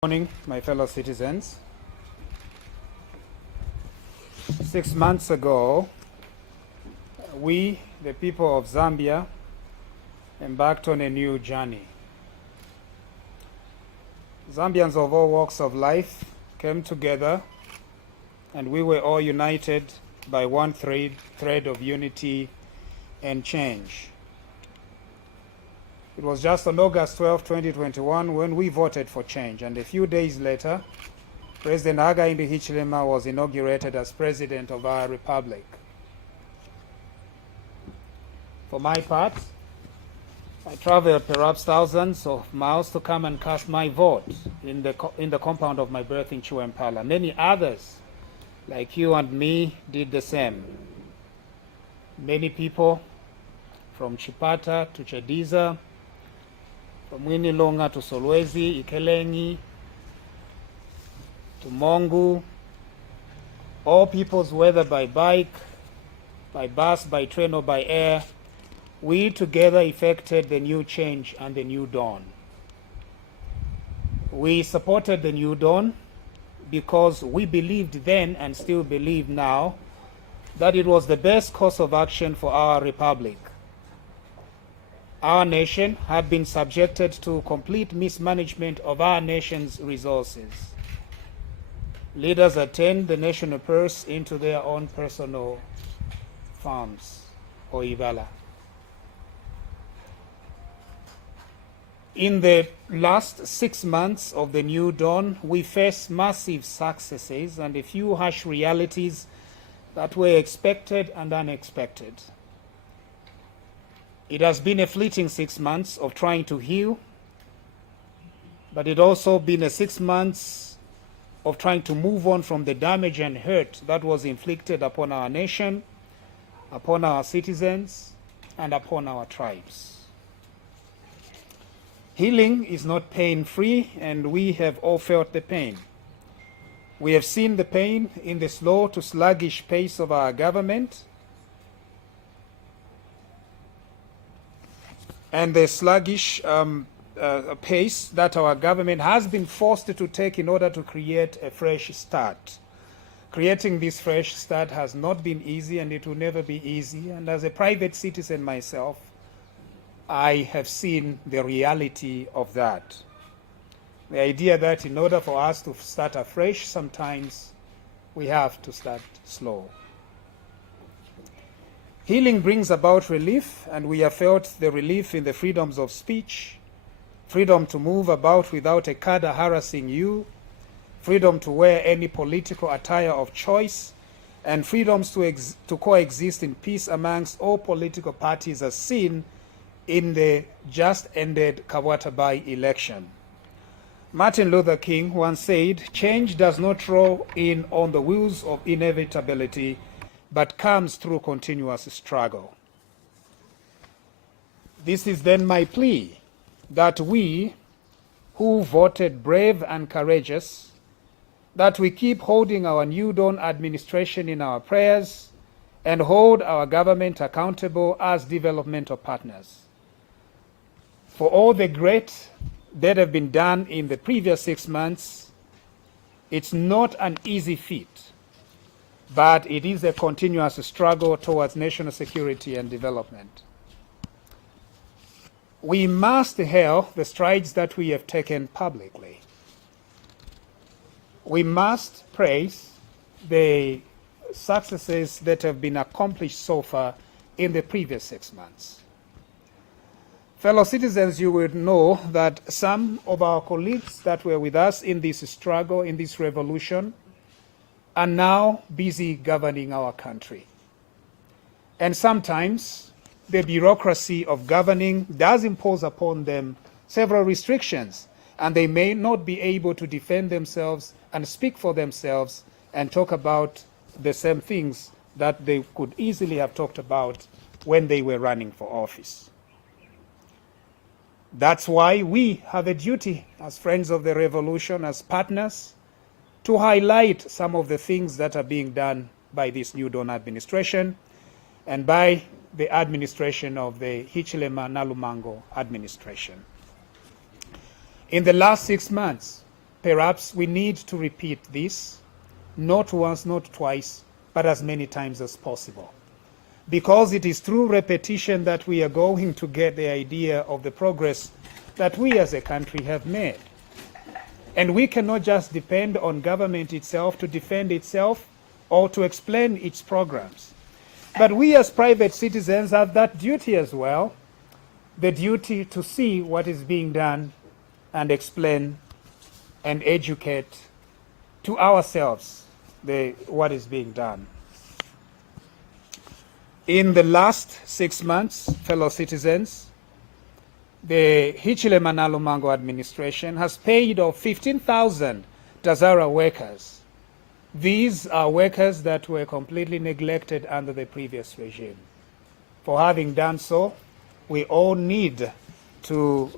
Good morning, my fellow citizens. 6 months ago, we, the people of Zambia, embarked on a new journey. Zambians of all walks of life came together, and we were all united by one thread of unity and change. It was just on August 12, 2021, when we voted for change, and a few days later, President Hakainde Hichilema was inaugurated as President of our Republic. For my part, I traveled perhaps thousands of miles to come and cast my vote in the compound of my birth in Chiwempala. Many others, like you and me, did the same. Many people from Chipata to Chediza, from Winilonga to Solwezi, Ikelengi, to Mongu, all peoples, whether by bike, by bus, by train, or by air, we together effected the new change and the new dawn. We supported the new dawn because we believed then and still believe now that it was the best course of action for our republic. Our nation had been subjected to complete mismanagement of our nation's resources. Leaders had turned the national purse into their own personal farms or ivala. In the last 6 months of the new dawn, we faced massive successes and a few harsh realities that were expected and unexpected. It has been a fleeting 6 months of trying to heal, but it also been a 6 months of trying to move on from the damage and hurt that was inflicted upon our nation, upon our citizens, and upon our tribes. Healing is not pain-free, and we have all felt the pain. We have seen the pain in the slow to sluggish pace of our government, and the sluggish pace that our government has been forced to take in order to create a fresh start. Creating this fresh start has not been easy, and it will never be easy. And as a private citizen myself, I have seen the reality of that. The idea that in order for us to start afresh, sometimes we have to start slow. Healing brings about relief, and we have felt the relief in the freedoms of speech, freedom to move about without a cadre harassing you, freedom to wear any political attire of choice, and freedoms to coexist in peace amongst all political parties as seen in the just ended Kawata by-election. Martin Luther King once said, "Change does not roll in on the wheels of inevitability, but comes through continuous struggle." This is then my plea, that we who voted brave and courageous, that we keep holding our New Dawn administration in our prayers and hold our government accountable as developmental partners. For all the great that have been done in the previous 6 months, it's not an easy feat, but it is a continuous struggle towards national security and development. We must hail the strides that we have taken publicly. We must praise the successes that have been accomplished so far in the previous 6 months. Fellow citizens, you will know that some of our colleagues that were with us in this struggle, in this revolution, are now busy governing our country. And sometimes the bureaucracy of governing does impose upon them several restrictions, and they may not be able to defend themselves and speak for themselves and talk about the same things that they could easily have talked about when they were running for office. That's why we have a duty as friends of the revolution, as partners, to highlight some of the things that are being done by this New Dawn administration and by the administration of the Hichilema Nalumango administration. In the last 6 months, perhaps we need to repeat this, not once, not twice, but as many times as possible. Because it is through repetition that we are going to get the idea of the progress that we as a country have made. And we cannot just depend on government itself to defend itself or to explain its programs. But we as private citizens have that duty as well, the duty to see what is being done and explain and educate to ourselves what is being done. In the last 6 months, fellow citizens, the Hichilema Lumango administration has paid off 15,000 Tazara workers. These are workers that were completely neglected under the previous regime. For having done so, we all need to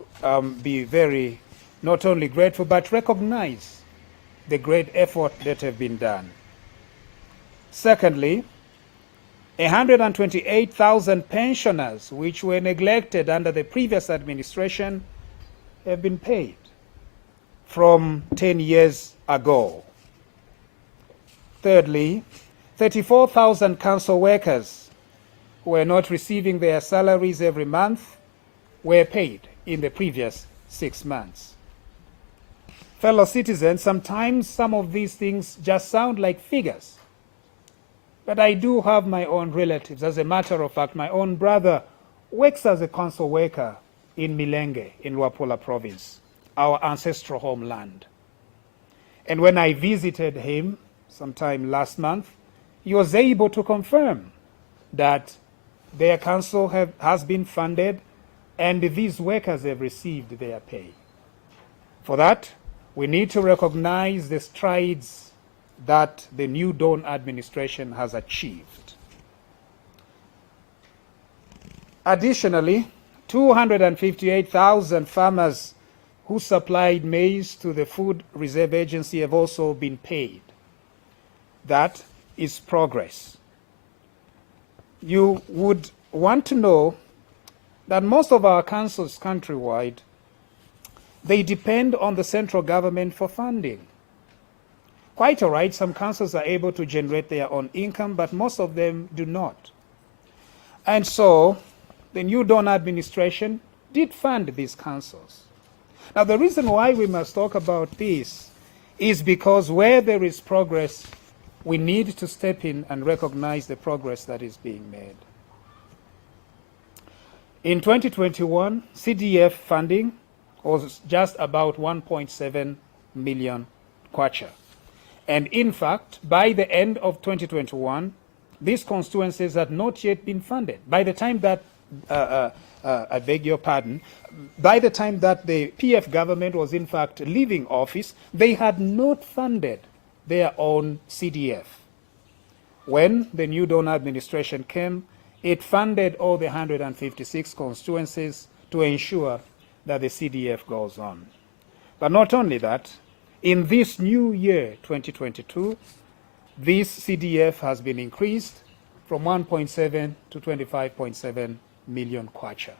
be very, not only grateful, but recognize the great effort that have been done. Secondly, 128,000 pensioners which were neglected under the previous administration have been paid from 10 years ago. Thirdly, 34,000 council workers who were not receiving their salaries every month were paid in the previous 6 months. Fellow citizens, sometimes some of these things just sound like figures. But I do have my own relatives. As a matter of fact, my own brother works as a council worker in Milenge, in Luapula province, our ancestral homeland. And when I visited him sometime last month, he was able to confirm that their council has been funded and these workers have received their pay. For that, we need to recognize the strides that the New Dawn administration has achieved. Additionally, 258,000 farmers who supplied maize to the Food Reserve Agency have also been paid. That is progress. You would want to know that most of our councils countrywide, they depend on the central government for funding. Quite all right, some councils are able to generate their own income, but most of them do not. And so the New Dawn administration did fund these councils. Now, the reason why we must talk about this is because where there is progress, we need to step in and recognize the progress that is being made. In 2021, CDF funding was just about 1.7 million kwacha. And in fact, by the end of 2021, these constituencies had not yet been funded. By the time that, I beg your pardon, by the time that the PF government was in fact leaving office, they had not funded their own CDF. When the New Dawn administration came, it funded all the 156 constituencies to ensure that the CDF goes on. But not only that, in this new year, 2022, this CDF has been increased from 1.7 to 25.7 million kwacha.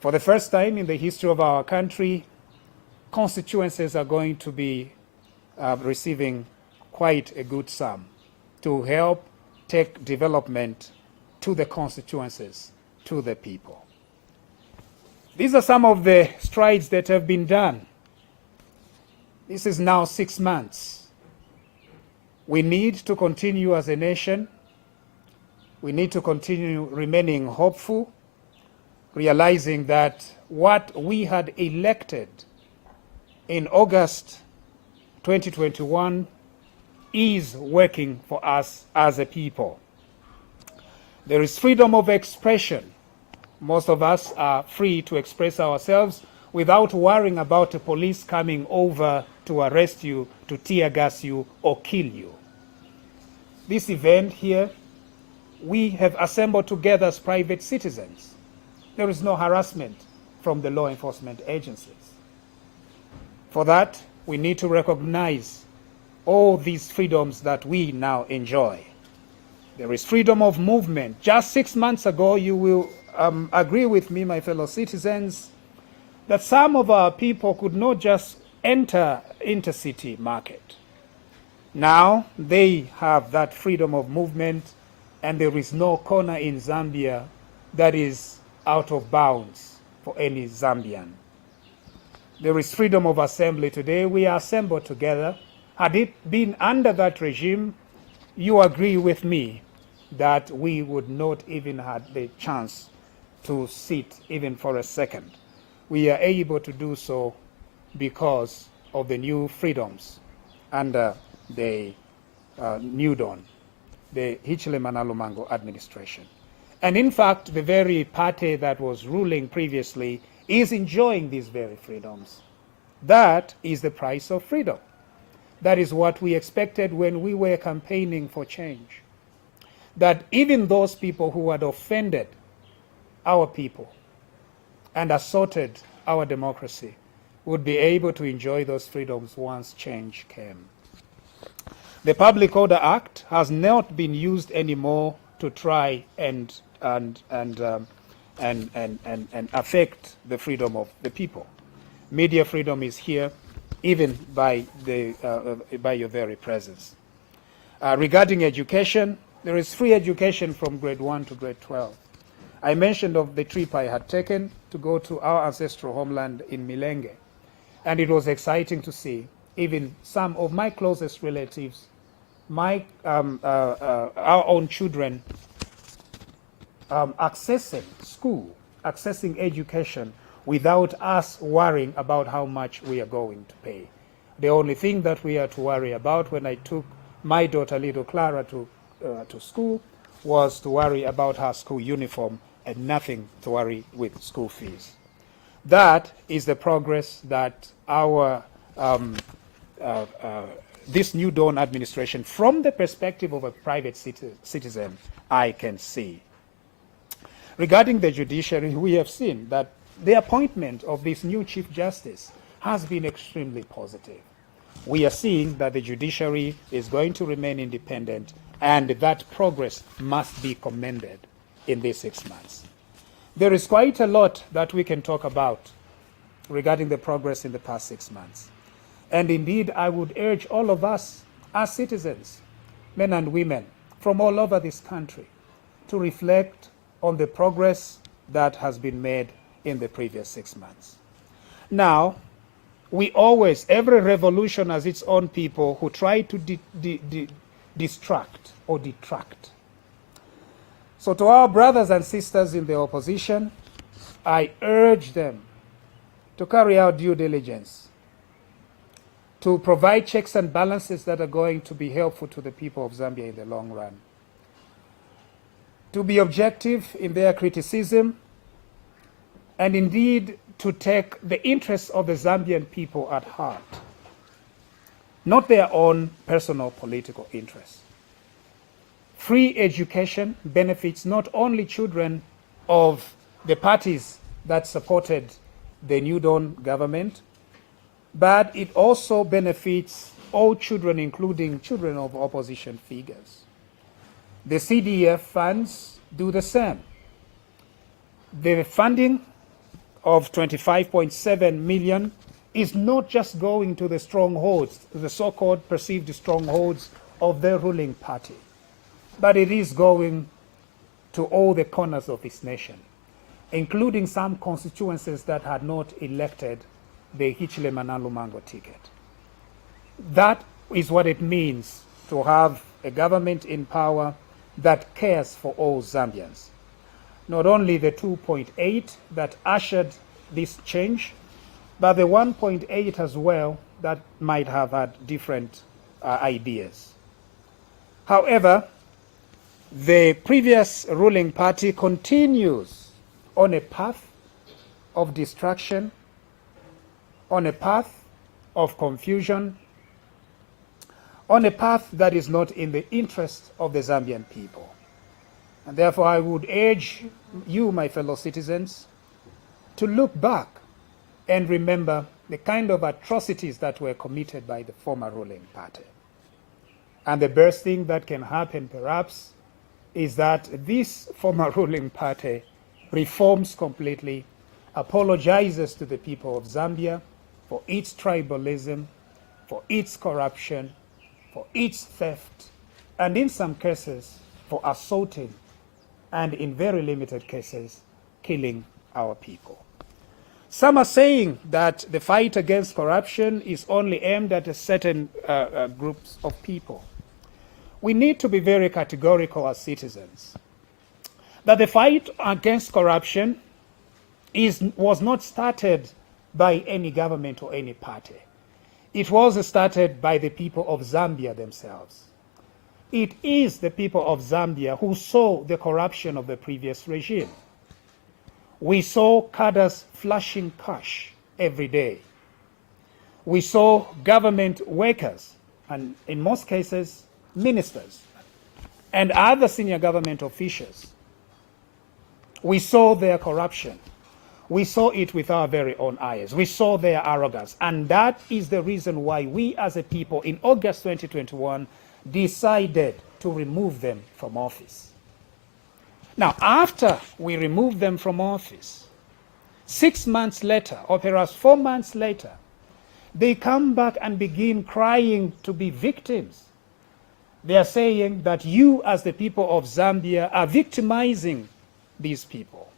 For the first time in the history of our country, constituencies are going to be receiving quite a good sum to help take development to the constituencies, to the people. These are some of the strides that have been done. This is now 6 months. We need to continue as a nation. We need to continue remaining hopeful, realizing that what we had elected in August 2021 is working for us as a people. There is freedom of expression. Most of us are free to express ourselves without worrying about the police coming over to arrest you, to tear gas you, or kill you. This event here, we have assembled together as private citizens. There is no harassment from the law enforcement agencies. For that, we need to recognize all these freedoms that we now enjoy. There is freedom of movement. Just 6 months ago, you will agree with me, my fellow citizens, that some of our people could not just enter intercity market. Now they have that freedom of movement, and there is no corner in Zambia that is out of bounds for any Zambian. There is freedom of assembly today. We are assembled together. Had it been under that regime, you agree with me that we would not even have the chance to sit even for a second. We are able to do so because of the new freedoms under the New Dawn, the Hichilema Lumango administration. And in fact, the very party that was ruling previously is enjoying these very freedoms. That is the price of freedom. That is what we expected when we were campaigning for change. That even those people who had offended our people and assaulted our democracy would be able to enjoy those freedoms once change came. The Public Order Act has not been used anymore to try and affect the freedom of the people. Media freedom is here, even by your very presence. Regarding education, there is free education from grade 1 to grade 12. I mentioned of the trip I had taken to go to our ancestral homeland in Milenge, and it was exciting to see even some of my closest relatives, our own children, accessing school, accessing education without us worrying about how much we are going to pay. The only thing that we had to worry about when I took my daughter, little Clara, to school was to worry about her school uniform and nothing to worry with school fees. That is the progress that our this New Dawn administration, from the perspective of a private citizen, I can see. Regarding the judiciary, we have seen that the appointment of this new Chief Justice has been extremely positive. We are seeing that the judiciary is going to remain independent, and that progress must be commended in these 6 months. There is quite a lot that we can talk about regarding the progress in the past 6 months. And indeed, I would urge all of us as citizens, men and women from all over this country, to reflect on the progress that has been made in the previous 6 months. Now, every revolution has its own people who try to distract or detract. So to our brothers and sisters in the opposition, I urge them to carry out due diligence, to provide checks and balances that are going to be helpful to the people of Zambia in the long run, to be objective in their criticism, and indeed to take the interests of the Zambian people at heart, not their own personal political interests. Free education benefits not only children of the parties that supported the New Dawn government, but it also benefits all children, including children of opposition figures. The CDF funds do the same. The funding of 25.7 million is not just going to the strongholds, the so-called perceived strongholds of the ruling party, but it is going to all the corners of this nation, including some constituencies that had not elected the Hichilema Lumango ticket. That is what it means to have a government in power that cares for all Zambians. Not only the 2.8 that ushered this change, but the 1.8 as well that might have had different ideas. However, the previous ruling party continues on a path of destruction, on a path of confusion, on a path that is not in the interest of the Zambian people. And therefore, I would urge you, my fellow citizens, to look back and remember the kind of atrocities that were committed by the former ruling party. And the best thing that can happen, perhaps, is that this former ruling party reforms completely, apologizes to the people of Zambia for its tribalism, for its corruption, for its theft, and in some cases for assaulting, and in very limited cases, killing our people. Some are saying that the fight against corruption is only aimed at a certain groups of people. We need to be very categorical as citizens that the fight against corruption was not started by any government or any party. It was started by the people of Zambia themselves. It is the people of Zambia who saw the corruption of the previous regime. We saw cadres flashing cash every day. We saw government workers, and in most cases, ministers, and other senior government officials. We saw their corruption. We saw it with our very own eyes. We saw their arrogance. And that is the reason why we as a people in August 2021 decided to remove them from office. Now, after we removed them from office, 6 months later, or perhaps 4 months later, they come back and begin crying to be victims. They are saying that you, as the people of Zambia, are victimizing these people.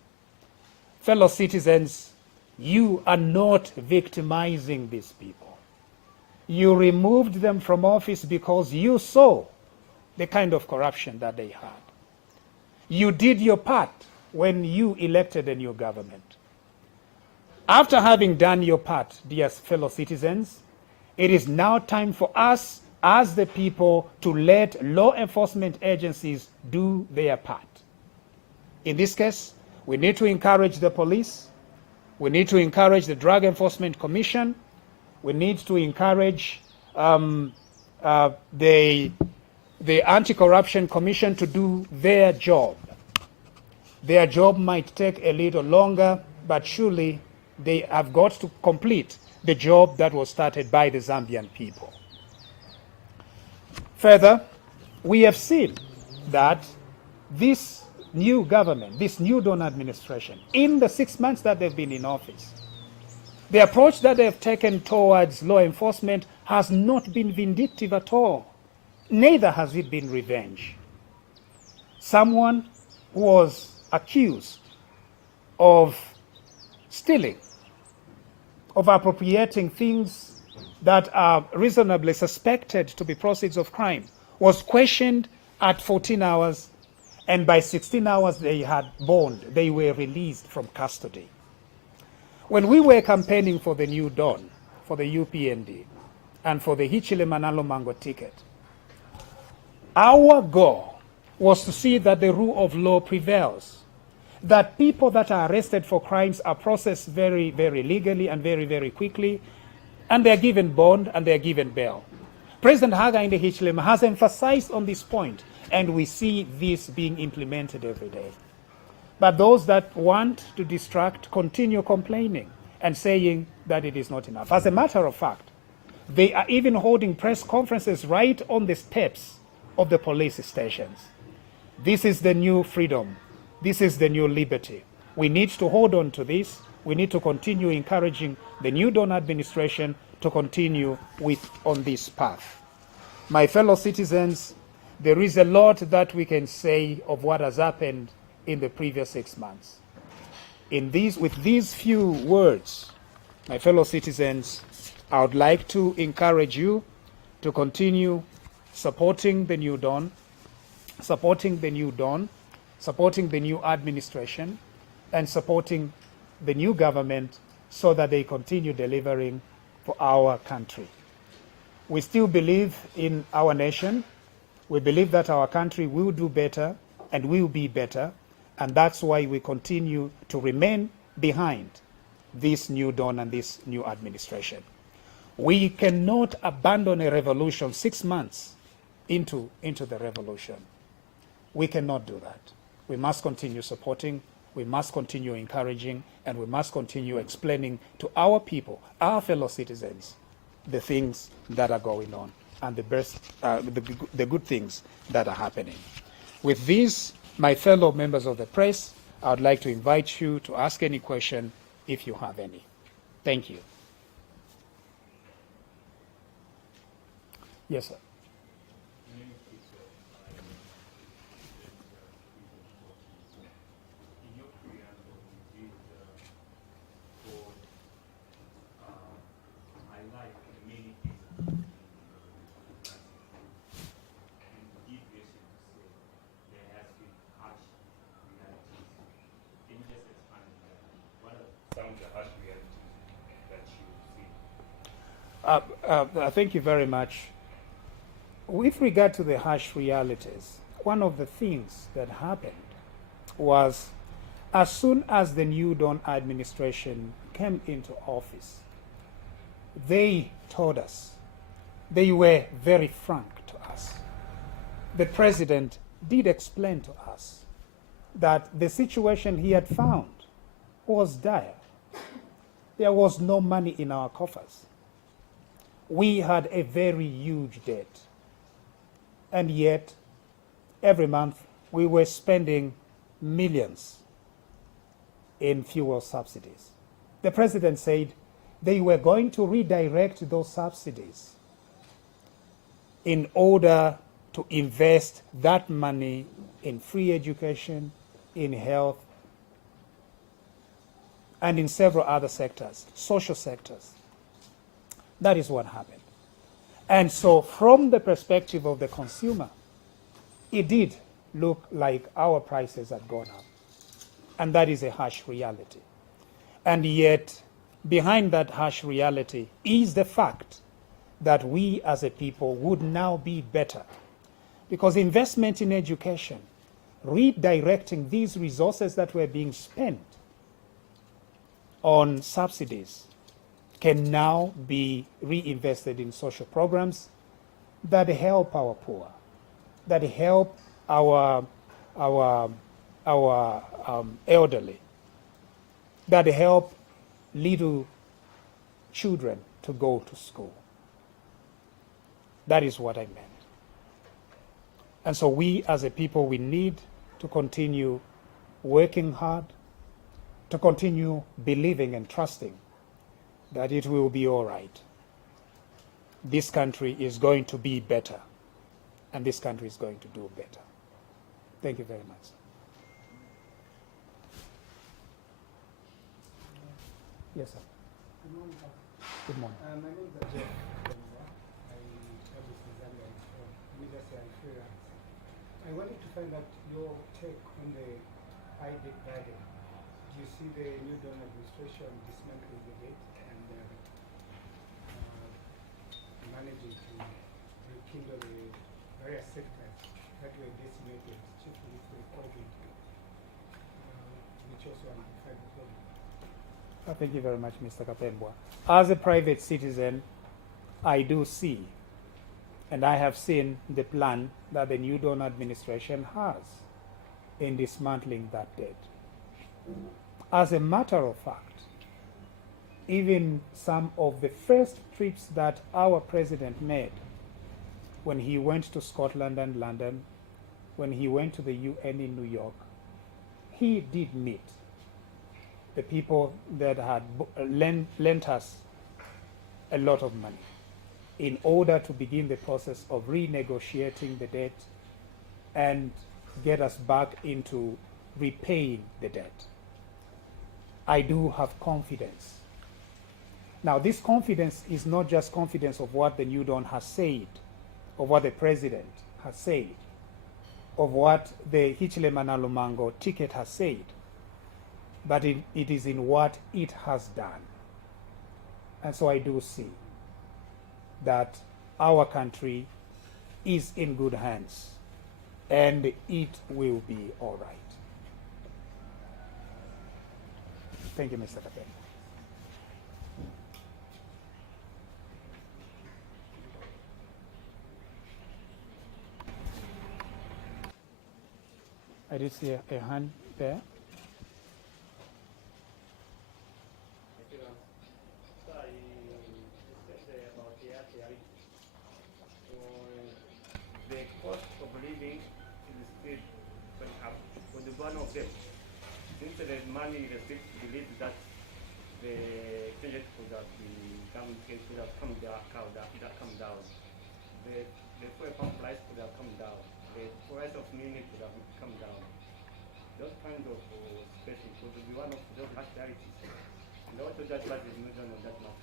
Fellow citizens, you are not victimizing these people. You removed them from office because you saw the kind of corruption that they had. You did your part when you elected a new government. After having done your part, dear fellow citizens, it is now time for us as the people to let law enforcement agencies do their part. In this case, we need to encourage the police. We need to encourage the Drug Enforcement Commission. We need to encourage the Anti-Corruption Commission to do their job. Their job might take a little longer, but surely they have got to complete the job that was started by the Zambian people. Further, we have seen that this new government, this new Dawn administration, in the 6 months that they've been in office, the approach that they've taken towards law enforcement has not been vindictive at all. Neither has it been revenge. Someone who was accused of stealing, of appropriating things that are reasonably suspected to be proceeds of crime, was questioned at 14 hours, and by 16 hours they had bond. They were released from custody. When we were campaigning for the new Dawn, for the UPND, and for the Hichile Manalo Mango ticket, our goal was to see that the rule of law prevails, that people that are arrested for crimes are processed very, very legally and very, very quickly, and they are given bond and they are given bail. President Hakainde Hichilema has emphasized on this point, and we see this being implemented every day. But those that want to distract continue complaining and saying that it is not enough. As a matter of fact, they are even holding press conferences right on the steps of the police stations. This is the new freedom. This is the new liberty. We need to hold on to this. We need to continue encouraging the new Dawn administration to continue on this path. My fellow citizens, there is a lot that we can say of what has happened in the previous 6 months. With these few words, my fellow citizens, I would like to encourage you to continue supporting the new Dawn, supporting the new administration, and supporting the new government so that they continue delivering for our country. We still believe in our nation. We believe that our country will do better and will be better, and that's why we continue to remain behind this new Dawn and this new administration. We cannot abandon a revolution 6 months into the revolution. We cannot do that. We must continue supporting, we must continue encouraging, and we must continue explaining to our people, our fellow citizens, the things that are going on and the good things that are happening. With these, my fellow members of the press, I would like to invite you to ask any question if you have any. Thank you. Yes, sir. Thank you very much. With regard to the harsh realities, one of the things that happened was as soon as the New Dawn administration came into office, they told us, they were very frank to us. The president did explain to us that the situation he had found was dire. There was no money in our coffers. We had a very huge debt. And yet, every month, we were spending millions in fuel subsidies. The president said they were going to redirect those subsidies in order to invest that money in free education, in health, and in several other sectors, social sectors. That is what happened. And so from the perspective of the consumer, it did look like our prices had gone up. And that is a harsh reality. And yet, behind that harsh reality is the fact that we as a people would now be better. Because investment in education, redirecting these resources that were being spent on subsidies, can now be reinvested in social programs that help our poor, that help our elderly, that help little children to go to school. That is what I meant. And so we as a people, we need to continue working hard, to continue believing and trusting that it will be all right. This country is going to be better, and this country is going to do better. Thank you very much. Yes, sir. Good morning. Good morning. My name is Jeff. I publish in Zambia for Leadership and Freelance. I wanted to find out your take on the ID garden. Do you see the New Dawn administration dismantling the gate and managing to rekindle the various sectors that were decimated, chiefly through COVID, which also amplified the problem? Thank you very much, Mr. Kapembwa. As a private citizen, I do see, and I have seen the plan that the New Dawn administration has in dismantling that debt. As a matter of fact, even some of the first trips that our president made, when he went to Scotland and London, when he went to the UN in New York, he did meet the people that had lent us a lot of money in order to begin the process of renegotiating the debt and get us back into repaying the debt. I do have confidence. Now, this confidence is not just confidence of what the New Dawn has said, of what the president has said, of what the Hichilema Lumango ticket has said, but it is in what it has done. And so I do see that our country is in good hands and it will be all right. Thank you, Mr. Kapembwa. I did see a hand there. The cost of living in the state went up for the one of them. Since there is money in the state, believe that the credit for that the government could have come down. the fuel pump price could have come down. The price of milk could have come down. Those kinds of situations could be one of those realities. And also that is not done on that matter.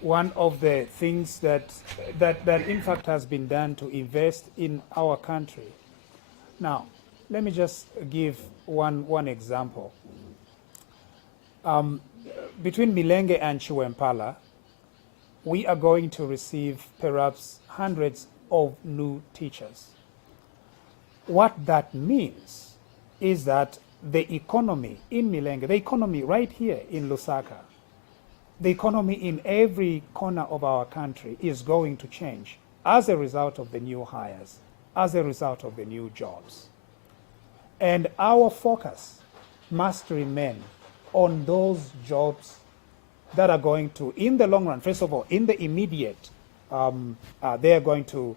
One of the things that in fact has been done to invest in our country. Now, let me just give one example. Between Milenge and Chiwempala, we are going to receive perhaps hundreds of new teachers. What that means is that the economy in Milenge, the economy right here in Lusaka, the economy in every corner of our country is going to change as a result of the new hires, as a result of the new jobs. And our focus must remain on those jobs that are going to, in the long run, first of all, in the immediate, they are going to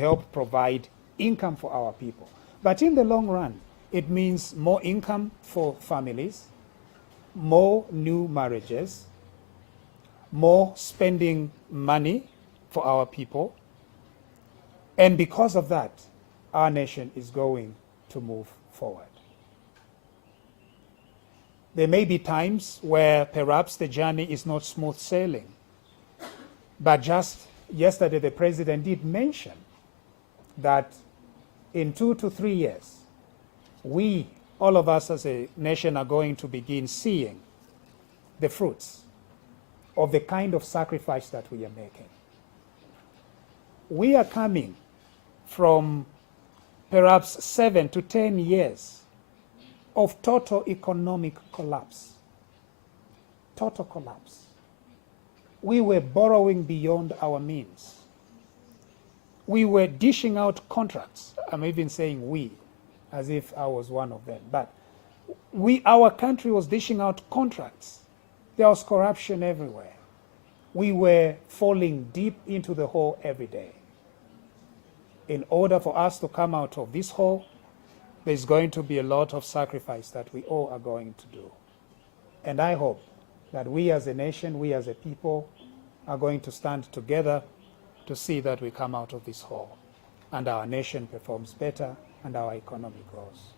help provide income for our people. But in the long run, it means more income for families, more new marriages, more spending money for our people. And because of that, our nation is going to move forward. There may be times where perhaps the journey is not smooth sailing. But just yesterday, the president did mention that in 2 to 3 years, we, all of us as a nation, are going to begin seeing the fruits of the kind of sacrifice that we are making. We are coming from perhaps 7 to 10 years of total economic collapse. Total collapse. We were borrowing beyond our means. We were dishing out contracts. I'm even saying we, as if I was one of them. But our country was dishing out contracts. There was corruption everywhere. We were falling deep into the hole every day. In order for us to come out of this hole, there's going to be a lot of sacrifice that we all are going to do. And I hope that we as a nation, we as a people, are going to stand together to see that we come out of this hole and our nation performs better and our economy grows.